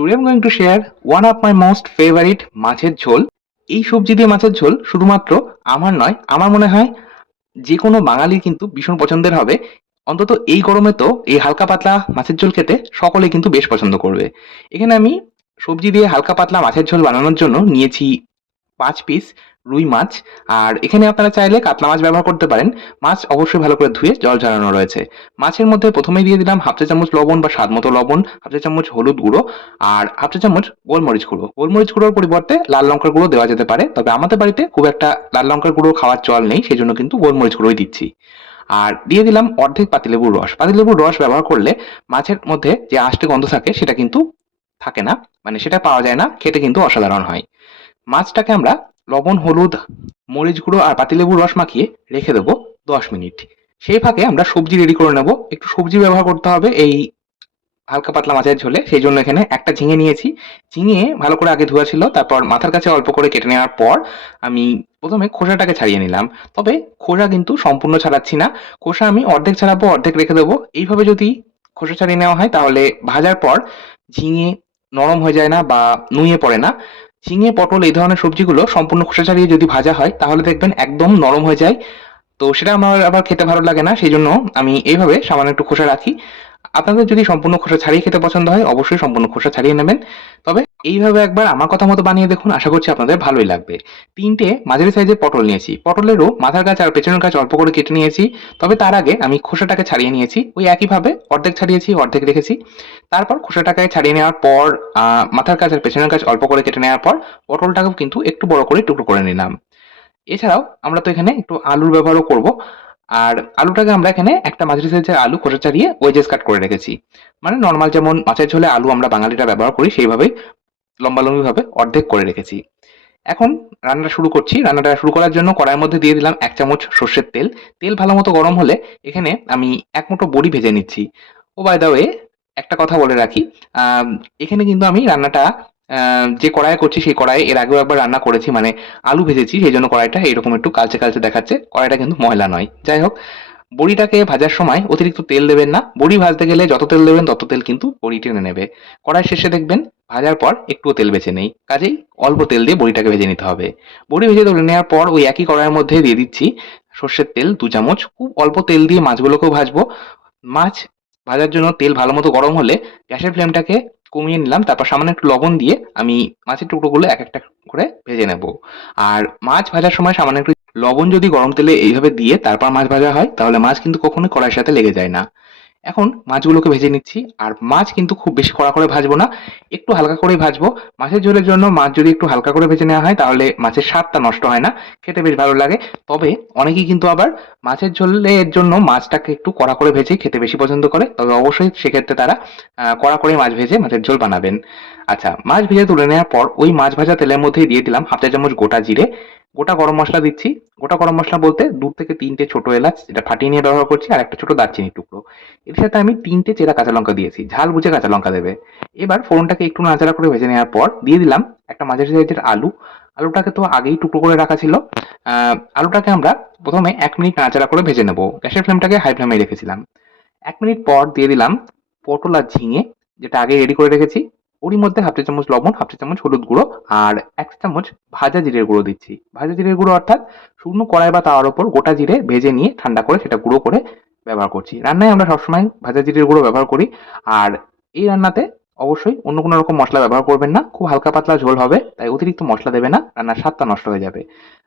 Today I'm going to share one of my most favorite মাছের ঝোল। এই সবজি দিয়ে মাছের ঝোল শুধুমাত্র আমার নয়, আমার মনে হয় যে কোনো বাঙালির কিন্তু ভীষণ পছন্দের হবে। অন্তত এই গরমে তো এই হালকা পাতলা মাছের ঝোল খেতে সকলে কিন্তু বেশ পছন্দ করবে। এখানে আমি সবজি দিয়ে হালকা পাতলা মাছের ঝোল বানানোর জন্য নিয়েছি পাঁচ পিস রুই মাছ। আর এখানে আপনারা চাইলে কাতলা মাছ ব্যবহার করতে পারেন। মাছ অবশ্যই ভালো করে ধুয়ে জল ঝরানো রয়েছে। মাছের মধ্যে প্রথমেই দিয়ে দিলাম হাফ চা চামচ লবণ বা স্বাদ মতো লবণ, হাফ চা চামচ হলুদ গুঁড়ো আর হাফ চা চামচ গোলমরিচ গুঁড়ো। গোলমরিচ গুঁড়োর পরিবর্তে লাল লঙ্কার গুঁড়ো দেওয়া যেতে পারে। তবে আমাদের বাড়িতে খুব একটা লাল লঙ্কার গুঁড়ো খাওয়ার চল নেই সেই জন্য কিন্তু গোলমরিচ গুঁড়োই দিচ্ছি। আর দিয়ে দিলাম অর্ধেক পাতিলেবুর রস। পাতিলেবুর রস ব্যবহার করলে মাছের মধ্যে যে আষ্টে গন্ধ থাকে, সেটা কিন্তু থাকে না। মানে সেটা পাওয়া যায় না, খেতে কিন্তু অসাধারণ হয়। মাছটাকে আমরা লবণ, হলুদ, মরিচ গুঁড়ো আর পাতিলেবুর রস মাখিয়ে রেখে দেবো দশ মিনিট। সেই ফাঁকে আমরা সবজি রেডি করে নেব। একটু সবজি ব্যবহার করতে হবে এই হালকা পাতলা মাছের ঝোলে। সেই জন্য এখানে একটা ঝিঙে নিয়েছি। ঝিঙে ভালো করে আগে ধোয়া ছিল, তারপর মাথার কাছে অল্প করে কেটে নেওয়ার পর আমি প্রথমে খোসাটাকে ছাড়িয়ে নিলাম। তবে খোসা কিন্তু সম্পূর্ণ ছাড়াচ্ছি না। খোসা আমি অর্ধেক ছাড়াবো, অর্ধেক রেখে দেবো। এইভাবে যদি খোসা ছাড়িয়ে নেওয়া হয়, তাহলে ভাজার পর ঝিঙে নরম হয়ে যায় না বা নুয়ে পড়ে না। ঝিঙে পটল এই ধরনের সবজিগুলো সম্পূর্ণ খোসা ছাড়িয়ে যদি ভাজা হয়, তাহলে দেখবেন একদম নরম হয়ে যায়। তো সেটা আমার আবার খেতে ভালো লাগে না, সেই জন্য আমি এইভাবে সামান্য একটু খোসা রাখি। আপনাদের যদি সম্পূর্ণ খোসা ছাড়িয়ে খেতে পছন্দ হয়, অবশ্যই সম্পূর্ণ খোসা ছাড়িয়ে নেবেন। তবে এইভাবে একবার আমার কথা মতো বানিয়ে দেখুন, আশা করছি আপনাদের ভালোই লাগবে। তিনটে, মাঝারি সাইজের পটল নিয়েছি। পটলেরও মাথার গাছ আর পেছনের গাছ অল্প করে কেটে নিয়েছি। তবে তার আগে আমি খোসাটাকে ছাড়িয়ে নিয়েছি। ওই একইভাবে অর্ধেক ছাড়িয়েছি, অর্ধেক রেখেছি। তারপর খোসাটাকে ছাড়িয়ে নেওয়ার পর মাথার গাছ আর পেছনের গাছ অল্প করে কেটে নেওয়ার পর, পটলটাকেও কিন্তু একটু বড় করে টুকরো করে নিলাম। এছাড়াও আমরা তো এখানে একটু আলুর ব্যবহারও করব। আর আলুটাকে আমরা এখানে একটা মাঝারি সাইজের আলু খোসা ছাড়িয়ে ওয়েজেস কাট করে রেখেছি। মানে নর্মাল যেমন মাছের ঝোলে আলু আমরা বাঙালিরা ব্যবহার করি, সেইভাবেই লম্বালম্বিভাবে অর্ধেক করে রেখেছি। এখন রান্নাটা শুরু করছি। রান্নাটা শুরু করার জন্য কড়াইয়ের মধ্যে দিয়ে দিলাম এক চামচ সর্ষের তেল। তেল ভালো মতো গরম হলে এখানে আমি এক মুঠো বড়ি ভেজে নিচ্ছি। ও বাই দা ওয়ে একটা কথা বলে রাখি এখানে কিন্তু আমি রান্নাটা যে কড়াইয়ে করছি সেই কড়াইয়ে এর আগেও একবার রান্না করেছি মানে আলু ভেজেছি, সেই জন্য কড়াইটা এরকম একটু কালচে কালচে দেখাচ্ছে। কড়াইটা কিন্তু ময়লা নয়। যাই হোক বড়িটাকে ভাজার সময় অতিরিক্ত তেল দেবেন না। বড়ি ভাজতে গেলে যত তেল দেবেন তত তেল কিন্তু বড়ি টেনে নেবে। কড়াই শেষে দেখবেন ভাজার পর একটুও তেল বেছে নেই। কাজেই অল্প তেল দিয়ে বড়িটাকে ভেজে নিতে হবে। বড়ি ভেজে তুলে নেওয়ার পর ওই একই কড়াইয়ের মধ্যে দিয়ে দিচ্ছি সর্ষের তেল দু চামচ। খুব অল্প তেল দিয়ে মাছগুলোকেও ভাজবো। মাছ ভাজার জন্য তেল ভালো মতো গরম হলে গ্যাসের ফ্লেমটাকে কমিয়ে নিলাম। তারপর সামান্য একটু লবণ দিয়ে আমি মাছের টুকরোগুলো এক একটা করে ভেজে নেব। আর মাছ ভাজার সময় সামান্য একটু লবণ যদি গরম তেলে এইভাবে দিয়ে তারপর মাছ ভাজা হয়, তাহলে মাছ কিন্তু কখনোই কড়াইয়ের সাথে লেগে যায় না। এখন মাছগুলোকে ভেজে নিচ্ছি, আর মাছ কিন্তু খুব বেশি কড়া করে ভাজবো না, একটু হালকা করেই ভাজবো। মাছের ঝোলের জন্য মাছ যদি একটু হালকা করে ভেজে নেওয়া হয়, তাহলে মাছের স্বাদটা নষ্ট হয় না, খেতে বেশ ভালো লাগে। তবে অনেকেই কিন্তু আবার মাছের ঝোলের জন্য মাছটাকে একটু কড়া করে ভেজে খেতে বেশি পছন্দ করে, তবে অবশ্যই সেক্ষেত্রে তারা কড়া করে মাছ ভেজে মাছের ঝোল বানাবেন। আচ্ছা মাছ ভেজে তুলে নেওয়ার পর ওই মাছ ভাজা তেলের মধ্যেই দিয়ে দিলাম হাফ চা চামচ গোটা জিরে। গোটা গরম মশলা দিচ্ছি। গোটা গরম মশলা বলতে দু থেকে তিনটে ছোট এলাচ, যেটা ফাটিয়ে নিয়ে ব্যবহার করছি, আর একটা ছোট দারচিনি টুকরো। এর সাথে আমি তিনটে চেরা কাঁচা লঙ্কা দিয়েছি। ঝাল বুঝে কাঁচা লঙ্কা দেবে। এবার ফোড়নটাকে একটু নাড়াচাড়া করে ভেজে নেওয়ার পর দিয়ে দিলাম একটা মাঝারি সাইজের আলু। আলুটাকে তো আগেই টুকরো করে রাখা ছিল। আলুটাকে আমরা প্রথমে এক মিনিট নাড়াচাড়া করে ভেজে নেব। গ্যাসের ফ্লেমটাকে হাই ফ্লেমে রেখেছিলাম। এক মিনিট পর দিয়ে দিলাম পটল আর ঝিঙে, যেটা আগে রেডি করে রেখেছি। ওরই মধ্যে হাফ চা চামচ লবণ, হাফ চা চামচ হলুদ গুঁড়ো আর এক চামচ ভাজা জিরের গুঁড়ো দিচ্ছি। ভাজা জিরের গুঁড়ো অর্থাৎ শুকনো কড়াই বা তাওয়ার ওপর গোটা জিরে ভেজে নিয়ে ঠান্ডা করে সেটা গুঁড়ো করে ব্যবহার করছি। রান্নায় আমরা সবসময় ভাজা জিরের গুঁড়ো ব্যবহার করি আর এই রান্নাতে অবশ্যই অন্য কোনো রকম মশলা ব্যবহার করবেন না। খুব হালকা পাতলা ঝোল হবে, তাই অতিরিক্ত মশলা দেবে না, রান্নার স্বাদটা নষ্ট হয়ে যাবে।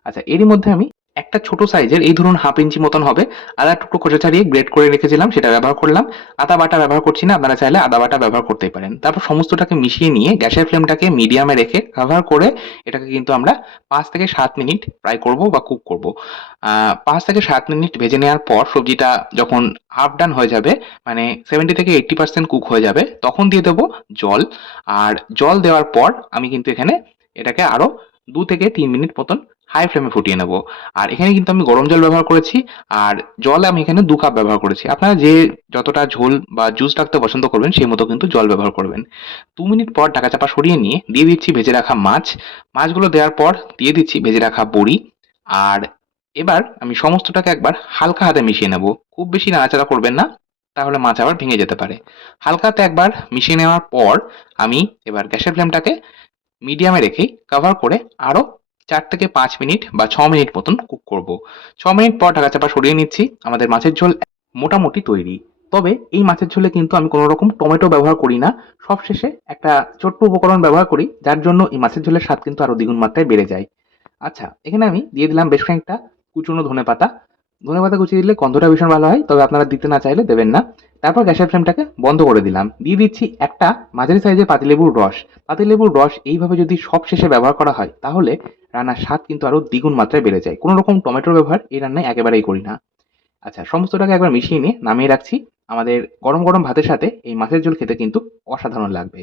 আচ্ছা এরই মধ্যে আমি একটা ছোট সাইজের এই ধরুন হাফ ইঞ্চি মতন হবে। আদা টুকরো খোসা ছাড়িয়ে গ্রেট করে রেখেছিলাম, সেটা ব্যবহার করলাম। আদা বাটা ব্যবহার করছি না, আপনারা চাইলে আদা বাটা ব্যবহার করতেই পারেন। তারপর সমস্তটাকে মিশিয়ে নিয়ে গ্যাসের ফ্লেমটাকে মিডিয়ামে রেখে কভার করে এটাকে কিন্তু আমরা পাঁচ থেকে সাত মিনিট ফ্রাই করব বা কুক করব। পাঁচ থেকে সাত মিনিট ভেজে নেওয়ার পর সবজিটা যখন হাফ ডান হয়ে যাবে মানে সেভেন্টি থেকে এইট্টি পার্সেন্ট কুক হয়ে যাবে, তখন দিয়ে দেবো জল। আর জল দেওয়ার পর আমি কিন্তু এখানে এটাকে আরও দু থেকে তিন মিনিট মতন হাই ফ্লেমে ফুটিয়ে নেব। আর এখানে কিন্তু আমি গরম জল ব্যবহার করেছি, আর জল আমি এখানে দু কাপ ব্যবহার করেছি। আপনারা যে যতটা ঝোল বা জুস রাখতে পছন্দ করবেন, সেই মতো কিন্তু জল ব্যবহার করবেন। দু মিনিট পর ঢাকা চাপা সরিয়ে নিয়ে দিয়ে দিচ্ছি ভেজে রাখা মাছ। মাছগুলো দেওয়ার পর দিয়ে দিচ্ছি ভেজে রাখা বড়ি। আর এবার আমি সমস্তটাকে একবার হালকা হাতে মিশিয়ে নেব। খুব বেশি নাড়াচাড়া করবেন না, তাহলে মাছ আবার ভেঙে যেতে পারে। হালকাতে একবার মিশিয়ে নেওয়ার পর আমি এবার গ্যাসের ফ্লেমটাকে মিডিয়ামে রেখেই কভার করে আরও চার থেকে পাঁচ মিনিট বা ছ মিনিট মতন কুক করব। ছ মিনিট পর ঢাকা চাপা সরিয়ে নিচ্ছি। আমাদের মাছের ঝোল মোটামুটি তৈরি। তবে এই মাছের ঝোলে কিন্তু আমি কোনো রকম টমেটো ব্যবহার করি না। সবশেষে একটা ছোট্ট উপকরণ ব্যবহার করি, যার জন্য এই মাছের ঝোলের স্বাদ কিন্তু আরও দ্বিগুণ মাত্রায় বেড়ে যায়। আচ্ছা এখানে আমি দিয়ে দিলাম বেশ কয়েকটা কুচনো ধনে পাতা ধনে পাতা কুচিয়ে দিলে গন্ধটা ভীষণ ভালো হয়, তবে আপনারা দিতে না চাইলে দেবেন না। তারপর গ্যাসের ফ্লেমটাকে বন্ধ করে দিলাম। দিয়ে দিচ্ছি একটা মাঝারি সাইজের পাতিলেবুর রস। পাতিলেবুর রস এইভাবে যদি সব শেষে ব্যবহার করা হয়, তাহলে রান্নার স্বাদ কিন্তু আরও দ্বিগুণ মাত্রায় বেড়ে যায়। কোনো রকম টমেটোর ব্যবহার এই রান্নায় একেবারেই করি না। আচ্ছা সমস্তটাকে একবার মিশিয়ে নিয়ে নামিয়ে রাখছি। আমাদের গরম গরম ভাতের সাথে এই মাছের ঝোল খেতে কিন্তু অসাধারণ লাগবে।